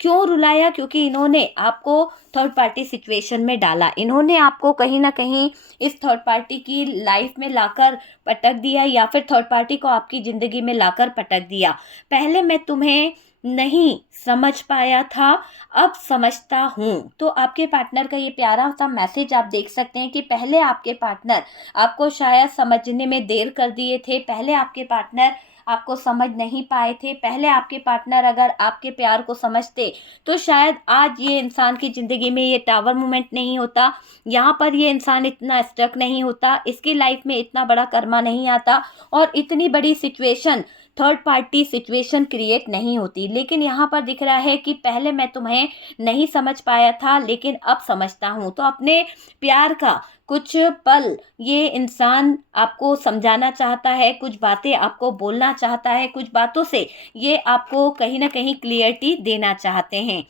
क्यों रुलाया? क्योंकि इन्होंने आपको थर्ड पार्टी सिचुएशन में डाला, इन्होंने आपको कहीं ना कहीं इस थर्ड पार्टी की लाइफ में लाकर पटक दिया, या फिर थर्ड पार्टी को आपकी ज़िंदगी में लाकर पटक दिया। पहले मैं तुम्हें नहीं समझ पाया था, अब समझता हूँ। तो आपके पार्टनर का ये प्यारा सा मैसेज आप देख सकते हैं कि पहले आपके पार्टनर आपको शायद समझने में देर कर दिए थे, पहले आपके पार्टनर आपको समझ नहीं पाए थे, पहले आपके पार्टनर अगर आपके प्यार को समझते तो शायद आज ये इंसान की ज़िंदगी में ये टावर मोमेंट नहीं होता, यहाँ पर ये इंसान इतना स्टक नहीं होता, इसकी लाइफ में इतना बड़ा कर्मा नहीं आता और इतनी बड़ी situation, third party situation create नहीं होती। लेकिन यहाँ पर दिख रहा है कि पहले मैं तुम्हें नहीं समझ पाया था, लेकिन अब समझता हूँ। तो अपने प्यार का कुछ पल ये इंसान आपको समझाना चाहता है, कुछ बातें आपको बोलना चाहता है, कुछ बातों से ये आपको कहीं ना कहीं क्लियरिटी देना चाहते हैं।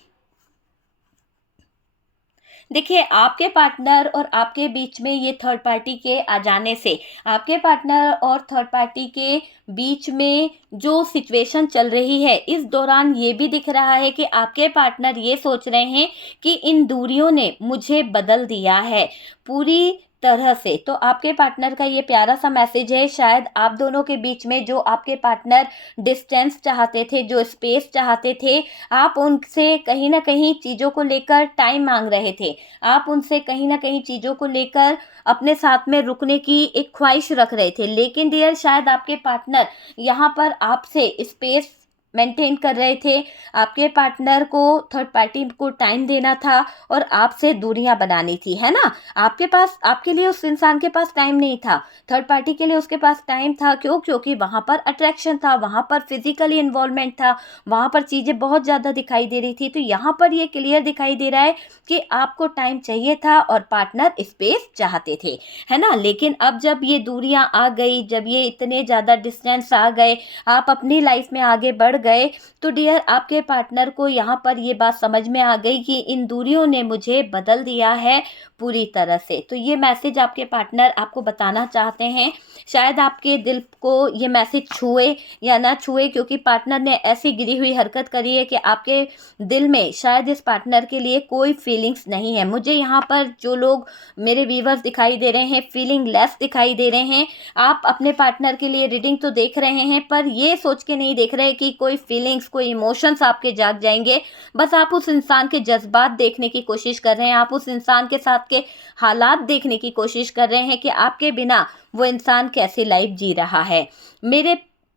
देखिए, आपके पार्टनर और आपके बीच में ये थर्ड पार्टी के आ जाने से, आपके पार्टनर और थर्ड पार्टी के बीच में जो सिचुएशन चल रही है, इस दौरान ये भी दिख रहा है कि आपके पार्टनर ये सोच रहे हैं कि इन दूरियों ने मुझे बदल दिया है पूरी तरह से। तो आपके पार्टनर का ये प्यारा सा मैसेज है, शायद आप दोनों के बीच में जो आपके पार्टनर डिस्टेंस चाहते थे, जो स्पेस चाहते थे, आप उनसे कहीं ना कहीं चीज़ों को लेकर टाइम मांग रहे थे, आप उनसे कहीं ना कहीं चीज़ों को लेकर अपने साथ में रुकने की एक ख्वाहिश रख रहे थे। लेकिन डियर, शायद आपके पार्टनर यहाँ पर आपसे स्पेस मेंटेन कर रहे थे, आपके पार्टनर को थर्ड पार्टी को टाइम देना था और आपसे दूरियां बनानी थी, है ना। आपके लिए उस इंसान के पास टाइम नहीं था, थर्ड पार्टी के लिए उसके पास टाइम था। क्यों? क्योंकि वहां पर अट्रैक्शन था, वहां पर फिजिकली इन्वॉल्वमेंट था, वहां पर चीजें बहुत ज्यादा दिखाई दे रही थी। तो यहाँ पर ये क्लियर दिखाई दे रहा है कि आपको टाइम चाहिए था और पार्टनर स्पेस चाहते थे, है ना। लेकिन अब जब ये दूरियां आ गई, जब ये इतने ज्यादा डिस्टेंस आ गए, आप अपनी लाइफ में आगे बढ़ गए, तो डियर आपके पार्टनर को यहाँ पर ये बात समझ में आ गई कि इन दूरियों ने मुझे बदल दिया है पूरी तरह से। तो ये मैसेज आपके पार्टनर आपको बताना चाहते हैं। शायद आपके दिल को ये मैसेज छुए या ना छुए, क्योंकि पार्टनर ने ऐसी गिरी हुई हरकत करी है कि आपके दिल में शायद इस पार्टनर के लिए कोई फीलिंग्स नहीं है। मुझे यहाँ पर जो लोग मेरे व्यूवर्स दिखाई दे रहे हैं, फीलिंग लेस दिखाई दे रहे हैं। आप अपने पार्टनर के लिए रीडिंग तो देख रहे हैं, पर ये सोच के नहीं देख रहे कि कोई फीलिंग्स, कोई इमोशंस आपके जाग जाएंगे। बस आप उस इंसान के जज्बात देखने की कोशिश कर रहे हैं, आप उस इंसान के साथ के हालात देखने की कोशिश कर रहे हैं कि आपके बिना वो इंसान कैसी लाइफ जी रहा है।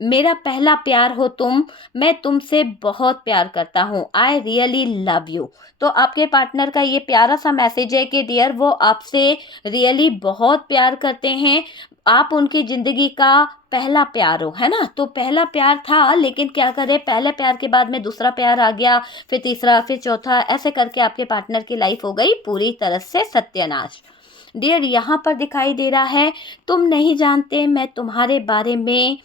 मेरा पहला प्यार हो तुम, मैं तुमसे बहुत प्यार करता हूँ, आई रियली लव यू। तो आपके पार्टनर का ये प्यारा सा मैसेज है कि डियर वो आपसे रियली बहुत प्यार करते हैं, आप उनकी ज़िंदगी का पहला प्यार हो, है ना। तो पहला प्यार था, लेकिन क्या करें, पहले प्यार के बाद में दूसरा प्यार आ गया, फिर तीसरा, फिर चौथा, ऐसे करके आपके पार्टनर की लाइफ हो गई पूरी तरह से सत्यानाश। डियर यहाँ पर दिखाई दे रहा है, तुम नहीं जानते मैं तुम्हारे बारे में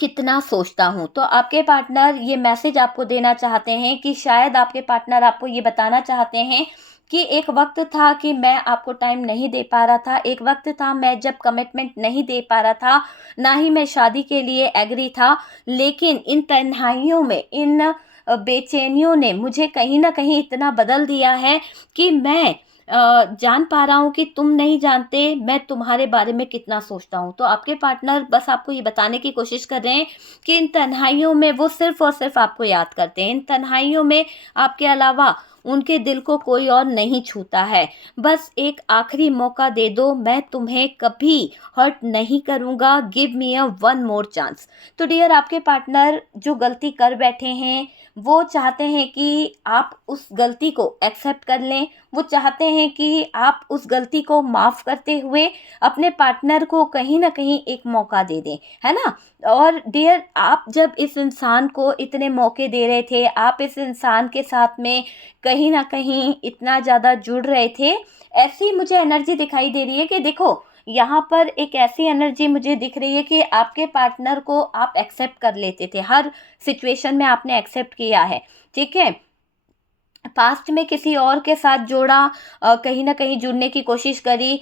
कितना सोचता हूँ। तो आपके पार्टनर ये मैसेज आपको देना चाहते हैं कि शायद आपके पार्टनर आपको ये बताना चाहते हैं कि एक वक्त था कि मैं आपको टाइम नहीं दे पा रहा था, एक वक्त था मैं जब कमिटमेंट नहीं दे पा रहा था, ना ही मैं शादी के लिए एग्री था। लेकिन इन तन्हाइयों में, इन बेचैनियों ने मुझे कहीं ना कहीं इतना बदल दिया है कि मैं जान पा रहा हूँ कि तुम नहीं जानते मैं तुम्हारे बारे में कितना सोचता हूँ। तो आपके पार्टनर बस आपको ये बताने की कोशिश कर रहे हैं कि इन तन्हाइयों में वो सिर्फ और सिर्फ आपको याद करते हैं, इन तन्हाइयों में आपके अलावा उनके दिल को कोई और नहीं छूता है। बस एक आखिरी मौका दे दो, मैं तुम्हें कभी हर्ट नहीं करूँगा, give me a one more chance. तो डियर आपके पार्टनर जो गलती कर बैठे हैं, वो चाहते हैं कि आप उस गलती को एक्सेप्ट कर लें, वो चाहते हैं कि आप उस गलती को माफ़ करते हुए अपने पार्टनर को कहीं ना कहीं एक मौका दे दें, है ना। और डियर आप जब इस इंसान को इतने मौके दे रहे थे, आप इस इंसान के साथ में कहीं ना कहीं इतना ज़्यादा जुड़ रहे थे, ऐसी मुझे एनर्जी दिखाई दे रही है कि देखो यहाँ पर एक ऐसी एनर्जी मुझे दिख रही है कि आपके पार्टनर को आप एक्सेप्ट कर लेते थे, हर सिचुएशन में आपने एक्सेप्ट किया है, ठीक है। पास्ट में किसी और के साथ जोड़ा, कहीं ना कहीं जुड़ने की कोशिश करी।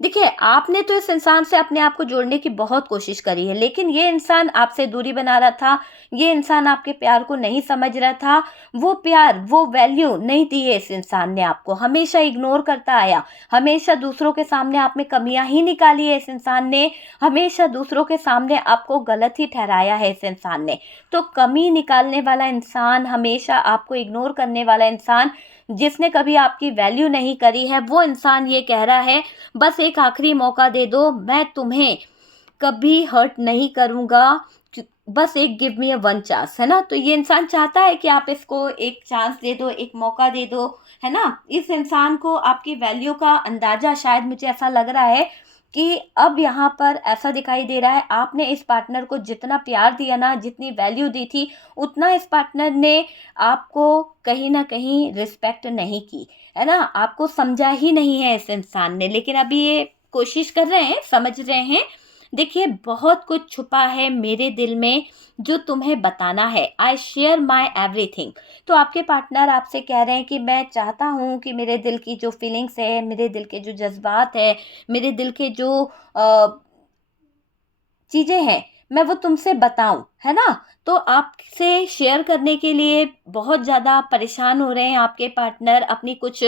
देखिए आपने तो इस इंसान से अपने आप को जोड़ने की बहुत कोशिश करी है, लेकिन ये इंसान आपसे दूरी बना रहा था, ये इंसान आपके प्यार को नहीं समझ रहा था, वो प्यार, वो वैल्यू नहीं दी है इस इंसान ने आपको, हमेशा इग्नोर करता आया, हमेशा दूसरों के सामने आप में कमियां ही निकाली है इस इंसान ने, हमेशा दूसरों के सामने आपको गलत ही ठहराया है इस इंसान ने। तो कमी निकालने वाला इंसान, हमेशा आपको इग्नोर करने वाला इंसान, जिसने कभी आपकी वैल्यू नहीं करी है, वो इंसान ये कह रहा है बस एक आखिरी मौका दे दो, मैं तुम्हें कभी हर्ट नहीं करूँगा, बस एक give me a one chance, है ना। तो ये इंसान चाहता है कि आप इसको एक चांस दे दो, एक मौका दे दो, है ना। इस इंसान को आपकी वैल्यू का अंदाज़ा, शायद मुझे ऐसा लग रहा है कि अब यहाँ पर ऐसा दिखाई दे रहा है, आपने इस पार्टनर को जितना प्यार दिया ना, जितनी वैल्यू दी थी, उतना इस पार्टनर ने आपको कहीं ना कहीं रिस्पेक्ट नहीं की, है ना। आपको समझा ही नहीं है इस इंसान ने, लेकिन अभी ये कोशिश कर रहे हैं, समझ रहे हैं। देखिए बहुत कुछ छुपा है मेरे दिल में जो तुम्हें बताना है, आई शेयर माई एवरीथिंग। तो आपके पार्टनर आपसे कह रहे हैं कि मैं चाहता हूँ कि मेरे दिल की जो फीलिंग्स है, मेरे दिल के जो जज्बात है, मेरे दिल के जो चीज़ें हैं, मैं वो तुमसे बताऊं, है ना। तो आपसे शेयर करने के लिए बहुत ज़्यादा परेशान हो रहे हैं आपके पार्टनर, अपनी कुछ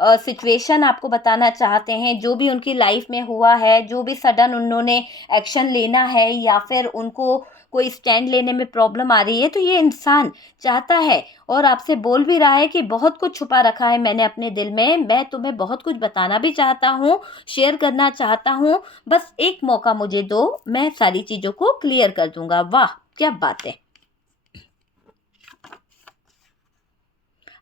सिचुएशन आपको बताना चाहते हैं, जो भी उनकी लाइफ में हुआ है, जो भी सडन उन्होंने एक्शन लेना है, या फिर उनको कोई स्टैंड लेने में प्रॉब्लम आ रही है, तो ये इंसान चाहता है और आपसे बोल भी रहा है कि बहुत कुछ छुपा रखा है मैंने अपने दिल में, मैं तुम्हें बहुत कुछ बताना भी चाहता हूँ, शेयर करना चाहता हूँ, बस एक मौका मुझे दो, मैं सारी चीज़ों को क्लियर कर दूंगा। वाह क्या बात है।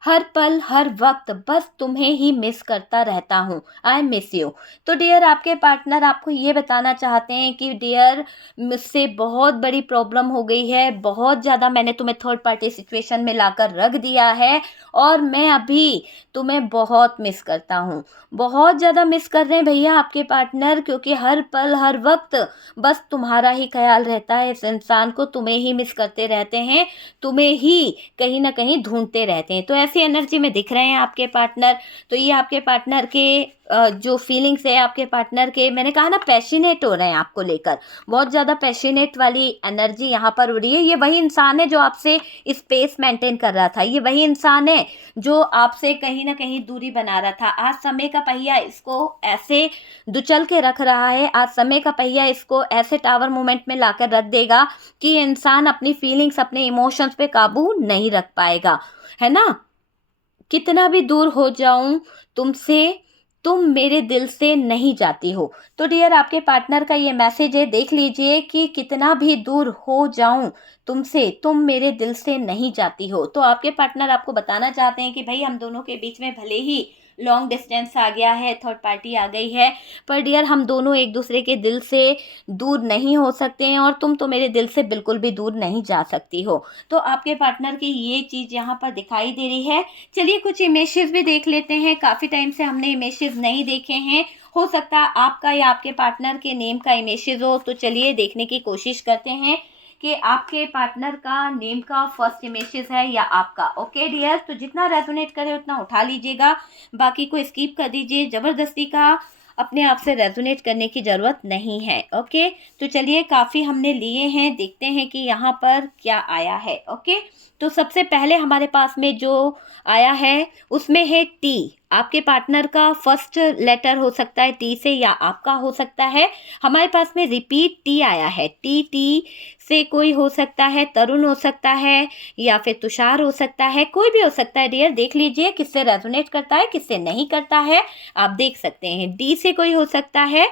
हर पल हर वक्त बस तुम्हें ही मिस करता रहता हूँ, आई मिस यू। तो डियर आपके पार्टनर आपको ये बताना चाहते हैं कि डियर मुझसे बहुत बड़ी प्रॉब्लम हो गई है, बहुत ज़्यादा मैंने तुम्हें थर्ड पार्टी सिचुएशन में लाकर रख दिया है और मैं अभी तुम्हें बहुत मिस करता हूँ। बहुत ज़्यादा मिस कर रहे हैं भैया आपके पार्टनर, क्योंकि हर पल हर वक्त बस तुम्हारा ही ख्याल रहता है, इस इंसान को तुम्हें ही मिस करते रहते हैं, तुम्हें ही कहीं ना कहीं ढूंढते रहते हैं। तो ऐसी एनर्जी में दिख रहे हैं आपके पार्टनर। तो ये आपके पार्टनर के जो फीलिंग्स है आपके पार्टनर के, मैंने कहा ना पैशनेट हो रहे हैं आपको लेकर, बहुत ज़्यादा पैशनेट वाली एनर्जी यहाँ पर हो रही है। ये वही इंसान है जो आपसे स्पेस मेंटेन कर रहा था, ये वही इंसान है जो आपसे कहीं ना कहीं दूरी बना रहा था। आज समय का पहिया इसको ऐसे दुचल के रख रहा है, आज समय का पहिया इसको ऐसे टावर मोमेंट में लाकर रख देगा कि इंसान अपनी फीलिंग्स अपने इमोशंस पे काबू नहीं रख पाएगा, है ना। कितना भी दूर हो जाऊं तुमसे, तुम मेरे दिल से नहीं जाती हो। तो डियर आपके पार्टनर का ये मैसेज है, देख लीजिए कि कितना भी दूर हो जाऊं तुमसे, तुम मेरे दिल से नहीं जाती हो। तो आपके पार्टनर आपको बताना चाहते हैं कि भाई हम दोनों के बीच में भले ही लॉन्ग डिस्टेंस आ गया है, थर्ड पार्टी आ गई है, पर डियर हम दोनों एक दूसरे के दिल से दूर नहीं हो सकते हैं और तुम तो मेरे दिल से बिल्कुल भी दूर नहीं जा सकती हो। तो आपके पार्टनर की ये चीज़ यहाँ पर दिखाई दे रही है। चलिए कुछ इमेजेस भी देख लेते हैं, काफ़ी टाइम से हमने इमेजेस नहीं देखे हैं, हो सकता है आपका या आपके पार्टनर के नेम का इमेजेस हो, तो चलिए देखने की कोशिश करते हैं कि आपके पार्टनर का नेम का फर्स्ट इमेजेस है या आपका। ओके डियर, तो जितना रेजोनेट करे उतना उठा लीजिएगा, बाकी को स्किप कर दीजिए, ज़बरदस्ती का अपने आप से रेजोनेट करने की ज़रूरत नहीं है। ओके, तो चलिए काफ़ी हमने लिए हैं, देखते हैं कि यहाँ पर क्या आया है। ओके, तो सबसे पहले हमारे पास में जो आया है उसमें है टी। आपके पार्टनर का फर्स्ट लेटर हो सकता है टी से या आपका हो सकता है। हमारे पास में रिपीट टी आया है, टी टी से कोई हो सकता है, तरुण हो सकता है या फिर तुषार हो सकता है, कोई भी हो सकता है डियर, देख लीजिए किससे रेजोनेट करता है किससे नहीं करता है, आप देख सकते हैं। डी से कोई हो सकता है,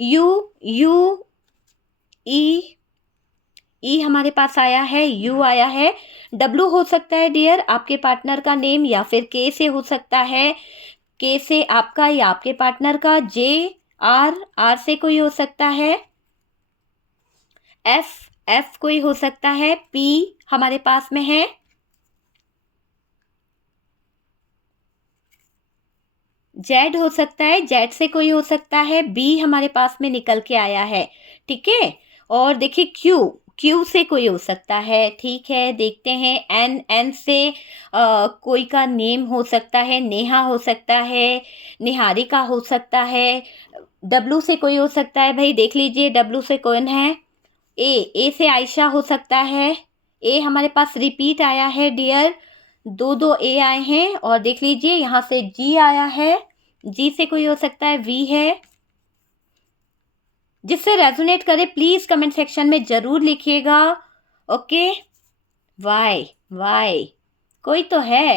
यू यू ई ई हमारे पास आया है, यू आया है। डब्लू हो सकता है डियर आपके पार्टनर का नेम, या फिर के से हो सकता है, के से आपका या आपके पार्टनर का। जे आर, आर से कोई हो सकता है। एफ, एफ कोई हो सकता है। पी हमारे पास में है। जेड हो सकता है, जेड से कोई हो सकता है। बी हमारे पास में निकल के आया है, ठीक है। और देखिए क्यू, क्यू से कोई हो सकता है, ठीक है। देखते हैं एन, एन से कोई का नेम हो सकता है, नेहा हो सकता है, निहारिका हो सकता है। डब्लू से कोई हो सकता है, भाई देख लीजिए डब्लू से कौन है। ए, ए से आयशा हो सकता है। ए हमारे पास रिपीट आया है डियर, दो दो ए आए हैं। और देख लीजिए यहाँ से जी आया है, जी से कोई हो सकता है, वी है। जिससे रेजोनेट करे प्लीज कमेंट सेक्शन में जरूर लिखिएगा। ओके, वाई, वाई कोई तो है।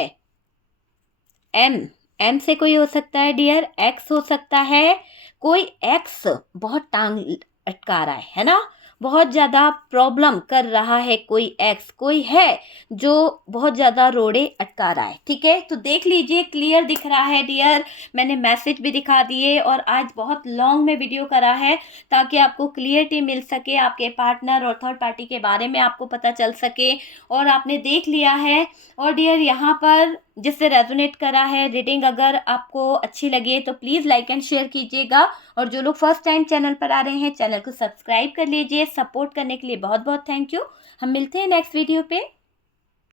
एम, एम से कोई हो सकता है डियर। एक्स हो सकता है, कोई एक्स बहुत टांग अटका रहा है ना, बहुत ज़्यादा प्रॉब्लम कर रहा है, कोई एक्स कोई है जो बहुत ज़्यादा रोड़े अटका रहा है, ठीक है। तो देख लीजिए क्लियर दिख रहा है डियर, मैंने मैसेज भी दिखा दिए और आज बहुत लॉन्ग में वीडियो करा है ताकि आपको क्लियरिटी मिल सके, आपके पार्टनर और थर्ड पार्टी के बारे में आपको पता चल सके। और आपने देख लिया है। और डियर यहाँ पर जिससे रेजोनेट करा है रीडिंग, अगर आपको अच्छी लगे तो प्लीज़ लाइक एंड शेयर कीजिएगा। और जो लोग फर्स्ट टाइम चैनल पर आ रहे हैं चैनल को सब्सक्राइब कर लीजिए। सपोर्ट करने के लिए बहुत बहुत थैंक यू। हम मिलते हैं नेक्स्ट वीडियो पे।